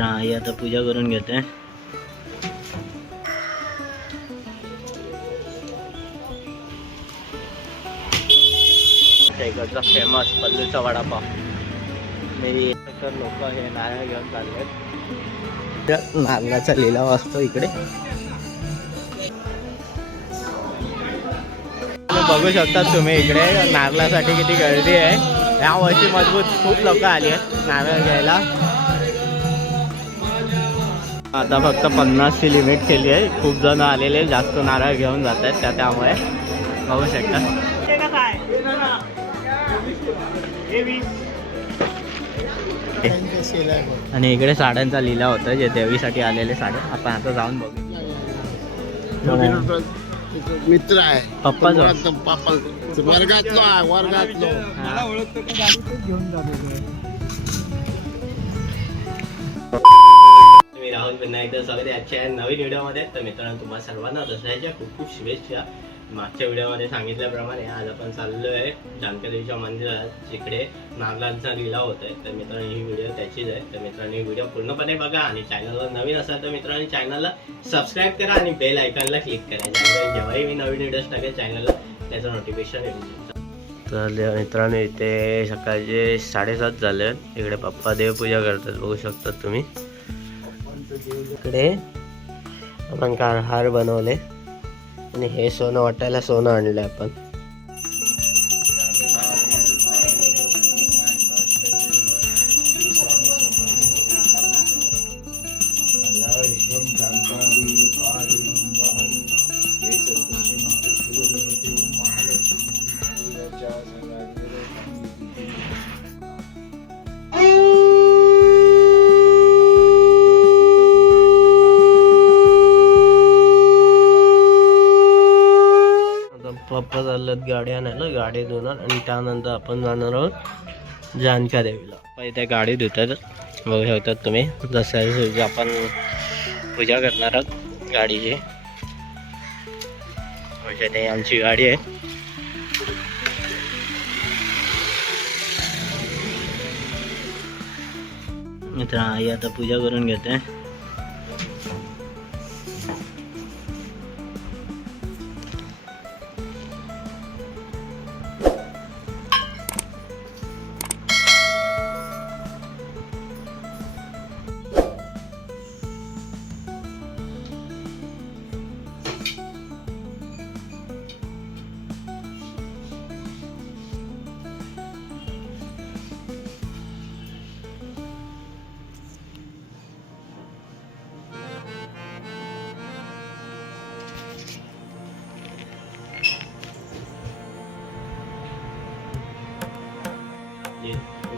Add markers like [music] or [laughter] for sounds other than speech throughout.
मित्र आई आता पूजा करून घेते. इकडचा फेमस पल्लूचा वडापाव. मी तर लोक हे नारळ घेऊन चाललेत. नारळाचा लिलाव असतो इकडे. बघू शकता तुम्ही इकडे नारळासाठी किती गर्दी आहे. या वर्षी मजबूत खूप लोक आली आहेत नारळ घ्यायला. आता फक्त पन्नासची लिमिट केली आहे. खूप जण आलेले जास्त नारळ घेऊन जात आहेत. त्या त्यामुळे बघू शकता. आणि इकडे साड्यांचा लिलाव होता जे देवीसाठी आलेले साड्या. आपण आता जाऊन बघू. मित्र आहे. पप्पा वर्गातलो आहे वर्गातलो. मी राहुल पुन्हा एकदा स्वागत आहे आजच्या नवीन व्हिडिओमध्ये तर मित्रांनो तुम्हाला सर्वांना दसऱ्याच्या खूप खूप शुभेच्छा. मागच्या व्हिडिओमध्ये सांगितल्याप्रमाणे आज आपण चाललो आहे जानकादेवीच्या मंदिरात जिकडे नागलांचा लिलाव होत आहे तर मित्रांनो ही व्हिडिओ त्याचीच आहे. तर मित्रांनो ही व्हिडिओ पूर्णपणे बघा आणि चॅनलवर नवीन असाल तर मित्रांनो चॅनलला सबस्क्राईब करा आणि बेल आयकॉनला क्लिक करा. ज्यामुळे जेव्हाही मी नवीन व्हिडिओज टाकेल चॅनलला त्याचं नोटिफिकेशन येईल तर मित्रांनो इथे सकाळचे साडेसात झाले. इकडे पप्पा देवपूजा करतात बघू शकतात तुम्ही. इकडे आपण कार हार बनवले. आणि हे सोनं वाटायला सोनं आणलं आपण. पप्पा गाडी आणायला गाडी धुणार आणि त्यानंतर आपण जाणार आहोत जानका देवीला. पहिले त्या गाडी धुतात बघू शकतात तुम्ही जसं आपण पूजा करणार आहोत गाडीची. म्हणजे ते आमची गाडी आहे. मित्र आई आता पूजा करून घेते.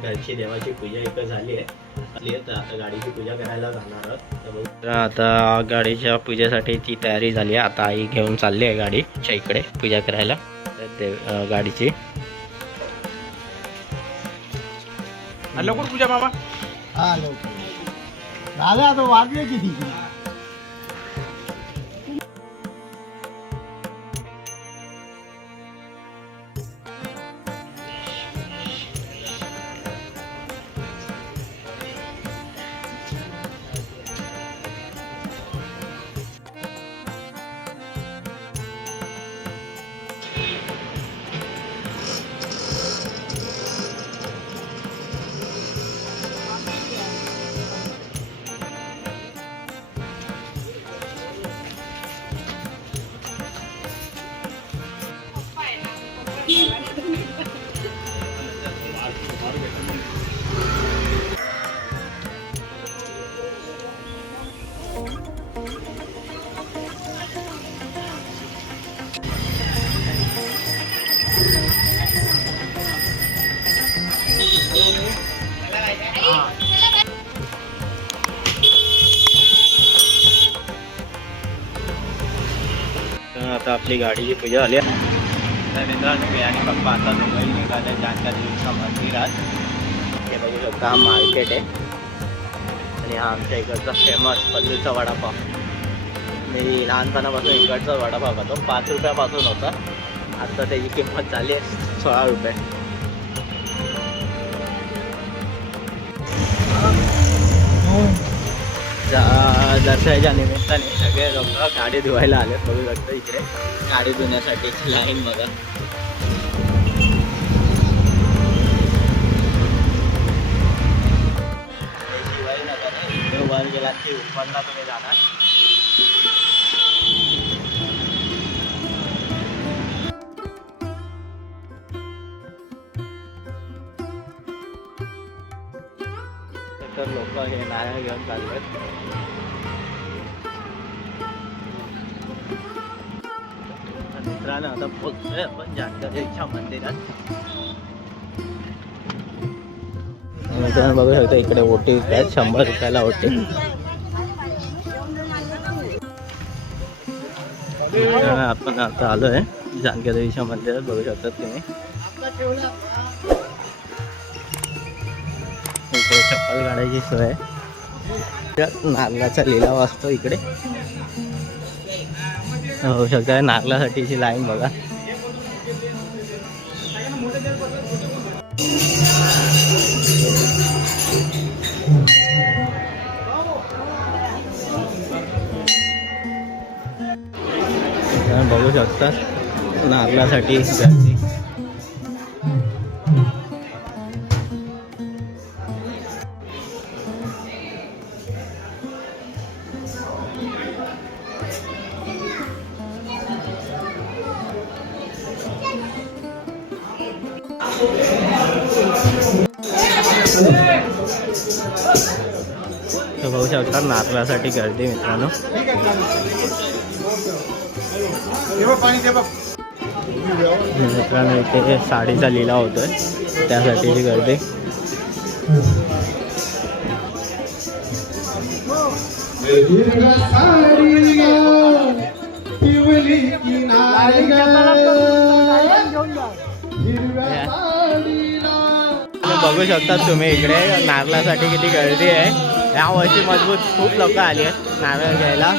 घरची देवाची पूजा इथं झाली आहे. झाली आहे, तर आता गाडीची पूजा करायला जाणार आहोत. तर आता गाडीच्या पूजेसाठी ती तयारी झाली आहे. आता आई घेऊन चालली आहे गाडीच्या इकडे पूजा करायला. देव गाडीची. लवकर पूजा मामा. हा लवकर. झाले आता वाजले किती? आता आपली गाडीची पूजा झाली आहे. तर मित्रांनो मी आणि पप्पा आता दोघंही निघाले जानका देवीच्या मंदिरात हे बघू शकता हा मार्केट आहे. आणि हा आमच्या इकडचा फेमस पल्लूचा वडापाव. मी लहानपणापासून इकडचा वडापाव खातो. पाच रुपयापासून होता. आता त्याची किंमत झाली आहे सोळा रुपये. दसऱ्याच्या निमित्ताने सगळे लोक गाडी धुवायला आले बघू शकतो इकडे. गाडी धुण्यासाठीची लाईन बघा. शिवाजी नगर वर गेला की उपरला तुम्ही जाणार. तर लोक हे नारळ घेऊन चाललेत. तर मित्रांनो आता बघतोय आपण जानकारीच्या मंदिरात. मित्रांनो बघू शकता इकडे ओटी विकतात शंभर रुपयाला ओटी. आपण आता आलो आहे जानकी देवीच्या मंदिरात बघू शकतात तुम्ही. इकडे चप्पल काढायची सोय आहे. नारळाचा लिलाव असतो इकडे. होऊ शकता नारळासाठीची लाईन बघा. बघू शकता नारळासाठी. गर्दी बघू शकता नारळासाठी गर्दी मित्रांनो. मित्रांनो इथे साडीचा लिलाव होतोय. त्यासाठीची गर्दी. हिरव्या बघू शकता तुम्ही इकडे. नारळासाठी किती गर्दी आहे. या वर्षी मजबूत खूप लोक आली आहेत नारळ घ्यायला.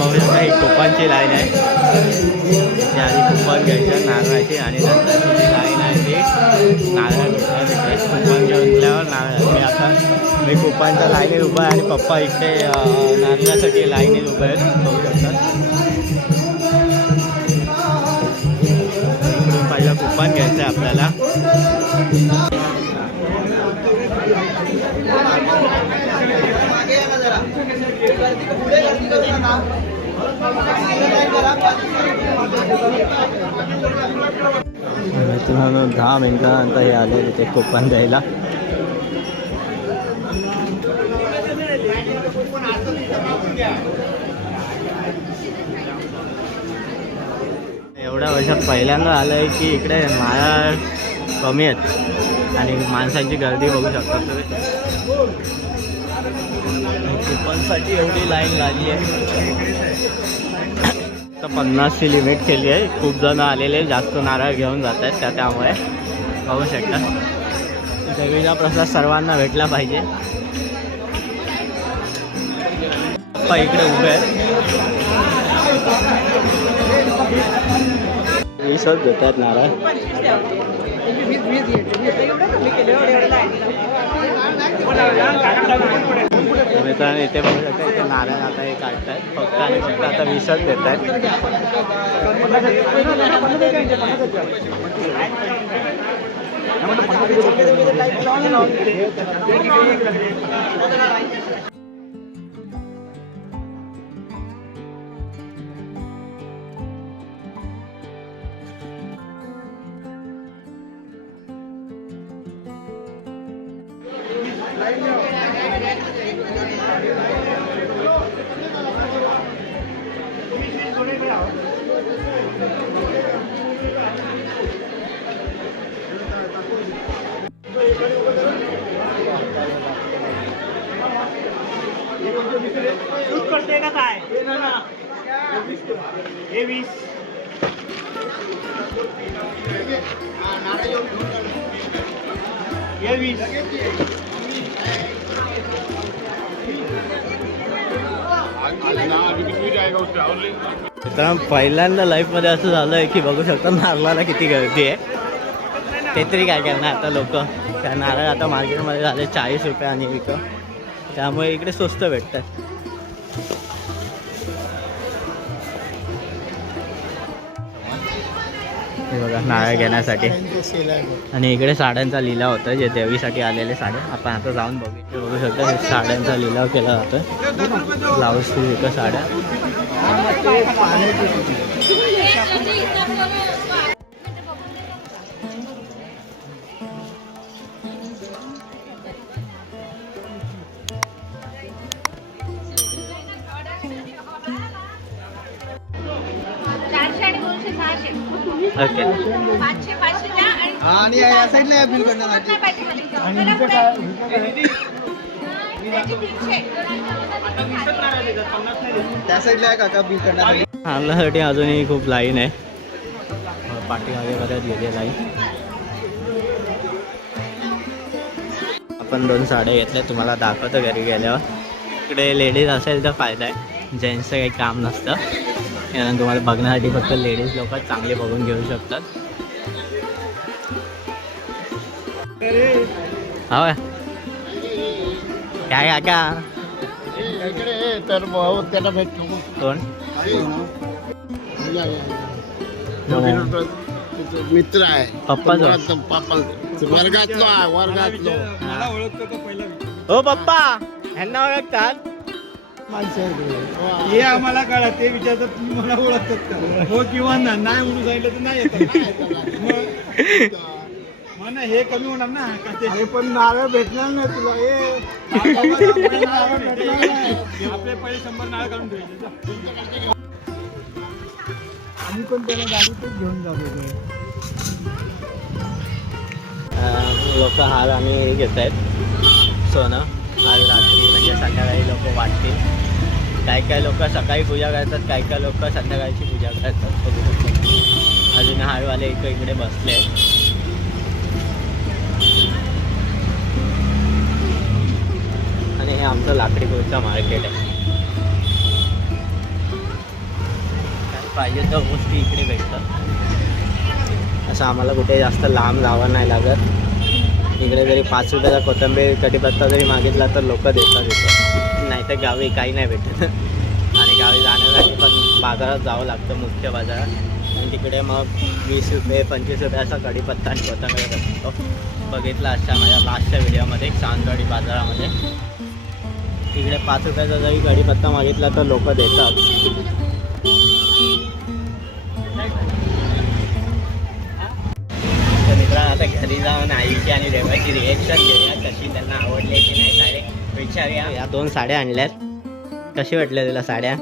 बघू शकता ही कुपनची लाईन आहे. आधी कुपन घ्यायचं नारळाची आणि नंतर जी लाईन आहे ती नारळ छान मी पप्पांच्या लाईनीत उभा आहे आणि पप्पा इकडे नाचण्यासाठी लाईनीत उभे आहेत. बघू शकतात इकडून पहिलं कुपन घ्यायचं आहे आपल्याला. मित्रांनो दहा मिनटानंतर हे आले तिथे कुपन द्यायला. एवढ्या वर्षात पहिल्यांदा आलं आहे की इकडे माळा कमी आहेत आणि माणसांची गर्दी बघू शकतात तुम्ही. कुपनसाठी एवढी लाईन लागली आहे. तर पन्नासची लिमिट केली आहे. खूप जण आलेले जास्त नारळ घेऊन जात आहेत त्या त्यामुळे. बघू शकता. देवीचा प्रसाद सर्वांना भेटला पाहिजे. बाप्पा इकडे उभे आहेत. विसत घेतात नारळ मित्रांनो इथे इथे नारळ आता हे काढतात फक्त आणि फक्त आता विसत देत आहेत शूट करते का काय? वीस. वीस. तर पहिल्यांदा लाईफमध्ये असं झालं आहे की बघू शकता नारळाला किती गर्दी आहे. ते तरी काय करणार आता लोक? त्या नारळ आता मार्केटमध्ये झाले चाळीस रुपये आणि विकत त्यामुळे इकडे स्वस्त भेटतात. हे बघा नारळ घेण्यासाठी. आणि इकडे साड्यांचा लिलाव होता जे देवीसाठी आलेले साड्या. आपण आता जाऊन बघू. बघू शकता साड्यांचा लिलाव केला जातो ब्लाऊज साड्या. ओके आणि आणि या साईडला बिल त्या साईडला आहे काका बिल करणार अजूनही खूप लाईन आहे. पाठीमागे बऱ्याच गेली लाईन. आपण दोन साड्या घेतल्या तुम्हाला दाखवतो घरी गेल्यावर. इकडे लेडीज असेल तर फायदा आहे. जेंट्सचं काही काम नसतं. यानंतर तुम्हाला बघण्यासाठी फक्त लेडीज लोक चांगले बघून घेऊ शकतात. हो. काय काका? तर भाऊ त्याला भेटतो. कोण. तुझा मित्र आहे पप्पा. वर्गातलो वर्गातलो. हो. पप्पा. ह्यांना ओळखतात. माणसं. हे आम्हाला कळा ते विचारतात तुम्ही मला ओळखतात का हो किंवा ना नाही म्हणून सांगितलं तर नाही येतात [laughs] मग ना हे कमी होणार ना का ते अरे पण नारळ भेटणार नाही तुला नारळ भेटणार नाही. आपले पहिले शंभर नारळ काढून जा. आम्ही पण त्याला गाडीतच घेऊन जातो. लोक हार आणि हे घेत आहेत सोनं आज रात्री म्हणजे संध्याकाळी लोक काही काही लोक सकाळी पूजा करतात काही काही लोक संध्याकाळची पूजा करतात अजून हायवाले इकडे इकडे बसले आणि हे आमचं लाकडी गुळचा मार्केट आहे. पाहिजे त्या गोष्टी इकडे भेटतात. असं आम्हाला कुठे जास्त लांब जावं नाही लागत. इकडे जरी पाच रुपयाचा कोथिंबीर कढीपत्ता जरी मागितला तर लोक देतात इथं. नाही तर गावी काही नाही भेटत. आणि गावी जाण्यासाठी पण बाजारात जावं लागतं मुख्य बाजारात. आणि तिकडे मग वीस रुपये पंचवीस रुपये असा कढीपत्ता आणि कोथंबीर भेटतो. बघितला अशा माझ्या लास्टच्या व्हिडिओमध्ये चांदवाडी बाजारामध्ये. तिकडे पाच रुपयाचा जरी कढीपत्ता मागितला तर लोक देतात. आता घरी जाऊन आईची आणि रेवाची रिएक्शन घेऊया कशी त्यांना आवडली की नाही साडे विचारूया या दोन साड्या आणल्यात. कशी वाटल्या तुला साड्या.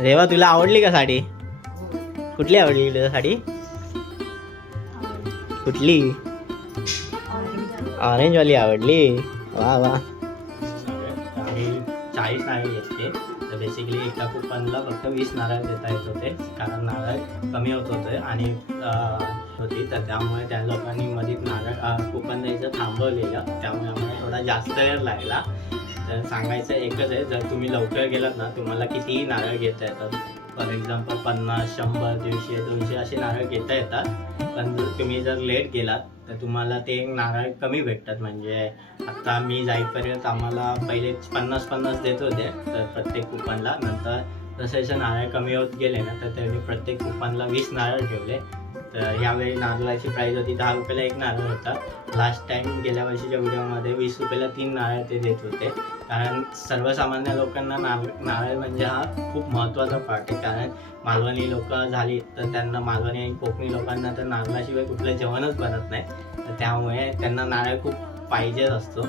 रेवा तुला आवडली का साडी? कुठली आवडली तुला साडी? कुठली? ऑरेंज वाली आवडली. वा वा. चाळीस घेतले तर बेसिकली एका कुपनला फक्त वीस नारळ देता येत होते कारण नारळ कमी होत होते आणि होती. तर त्यामुळे त्या लोकांनी मध्ये नारळ कुपन द्यायचं थांबवलेलं. त्यामुळे आम्हाला थोडा जास्त वेळ लागला. तर सांगायचं एकच आहे जर तुम्ही लवकर गेलात ना तुम्हाला कितीही नारळ घेता येतात. फॉर एक्झाम्पल पन्नास शंभर दीडशे दोनशे असे नारळ घेता येतात. पण जर तुम्ही जर लेट गेलात तर तुम्हाला ते नारळ कमी भेटतात. म्हणजे आता मी जाईपर्यंत आम्हाला पहिले पन्नास पन्नास देत होते. तर प्रत्येक कुपनला नंतर जसे जसे नारळ कमी होत गेले ना तर त्यांनी प्रत्येक कुपनला वीस नारळ ठेवले. तर ह्यावेळी नारळाची प्राईस होती दहा रुपयाला एक नारळ होता. लास्ट टाइम गेल्या वर्षीच्या व्हिडिओमध्ये वीस रुपयाला तीन नारळ ते देत होते. कारण सर्वसामान्य लोकांना नारळ नारळ म्हणजे हा खूप महत्त्वाचा पार्ट आहे. कारण मालवणी लोक झाली तर त्यांना मालवणी आणि कोकणी लोकांना तर नारळाशिवाय कुठलं जेवणच बनत नाही. तर त्यामुळे त्यांना नारळ खूप पाहिजेच असतो.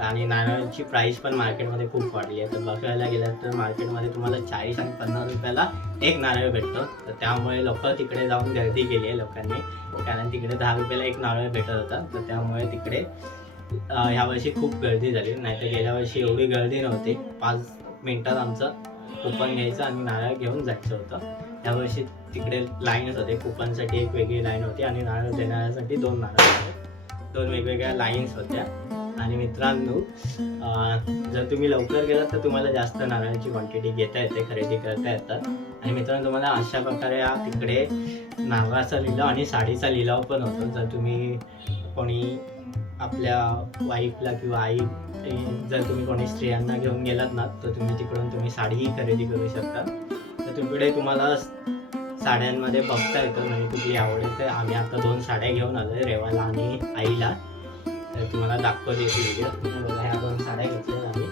आणि नारळाची प्राईस पण मार्केटमध्ये खूप वाढली आहे. तर बघायला गेलं तर मार्केटमध्ये तुम्हाला चाळीस आणि पन्नास रुपयाला एक नारळ भेटतो. तर त्यामुळे लोक तिकडे जाऊन गर्दी केली आहे लोकांनी. कारण तिकडे दहा रुपयाला एक नारळ भेटत होता. तर त्यामुळे तिकडे अं, ह्यावर्षी खूप गर्दी झाली. नाही तर गेल्या वर्षी एवढी गर्दी नव्हती. पाच मिनिटात आमचं कुपन घ्यायचं आणि नारळ घेऊन जायचं होतं. यावर्षी तिकडे लाईनच होते. कुपनसाठी एक वेगळी लाईन होती आणि नारळ देणाऱ्यासाठी दोन नारळ होते. दोन वेगवेगळ्या लाईन्स होत्या. आणि मित्रांनो जर तुम्ही लवकर गेलात तर तुम्हाला जास्त नारळाची क्वांटिटी घेता येते खरेदी करता येतात. आणि मित्रांनो तुम्हाला अशा प्रकारे तिकडे नारळाचा लिलाव आणि साडीचा लिलाव पण होतो. जर तुम्ही कोणी आपल्या वाईफला किंवा आई जर तुम्ही कोणी स्त्रियांना घेऊन गेलात ना तर तुम्ही तिकडून तुम्ही साडीही खरेदी करू शकता. तर तिकडे तुम्हाला साड्यांमध्ये बघता येतं म्हणजे कुठली आवडेल तर आम्ही आता दोन साड्या घेऊन आलो आहे रेवाला आणि आईला. तर तुम्हाला दाखवते व्हिडिओ बघा ह्या दोन साड्या घेतल्या आम्ही.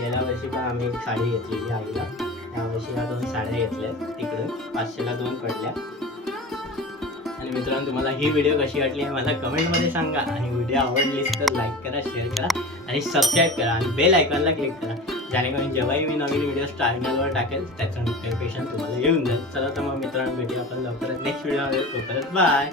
गेल्या वर्षी पण आम्ही एक साडी घेतलेली आईला. यावर्षी ह्या दोन साड्या घेतल्या तिकडून पाचशेला दोन पडल्या. आणि मित्रांनो तुम्हाला ही व्हिडिओ कशी वाटली हे मला कमेंटमध्ये सांगा. आणि व्हिडिओ आवडलीच तर लाईक करा शेअर करा. आणि सबस्क्राईब करा. आणि बेल आयकॉनला क्लिक करा. जेणेकरून जेव्हाही मी नवीन व्हिडिओ चॅनलवर टाकेल त्याचं नोटिफिकेशन तुम्हाला येऊन जाईल. चला तर मग मित्रांनो भेटूया आपण लवकरच नेक्स्ट व्हिडिओमध्ये तोपर्यंत बाय